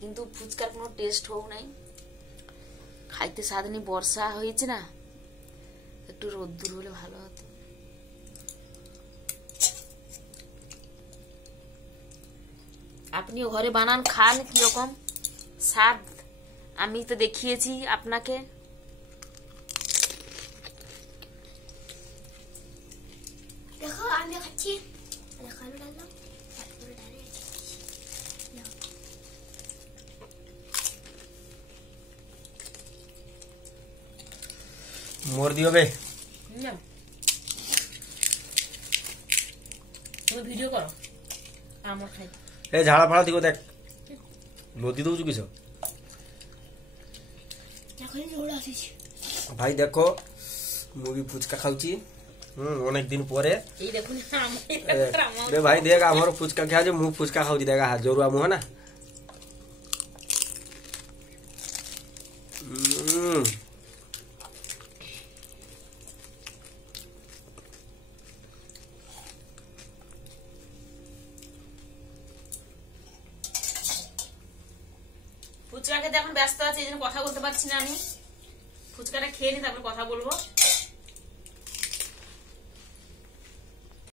কিন্তু ফুচকার কোনো টেস্ট হোক নাই, খাইতে সারাদিনই বর্ষা হয়েছে না, একটু রোদ্দুর হলে ভালো হতো। আপনিও ঘরে বানান, খান, কিরকম স্বাদ আমি তো দেখিয়েছি আপনাকে। দেখো আমি খাচ্ছি, মোর দিও বে, তুমি ভিডিও করো আমার খাই। এ ঝাড়া ফাড়া দিও, দেখ লদি দৌছু কিস ভাই। দেখো মু বি ফুচকা খাউছি অনেক দিন পরে। এই দেখুন রে ভাই দেখ আমার ফুচকা খাওয়া যে, মু ফুচকা খাউছি দেখা জরুয়া মুহ না। ফুচকা খেতে এখন ব্যস্ত আছে, এই জন্য কথা বলতে পারছি না। আমি ফুচকাটা খেয়ে নি, তারপর কথা বলবো।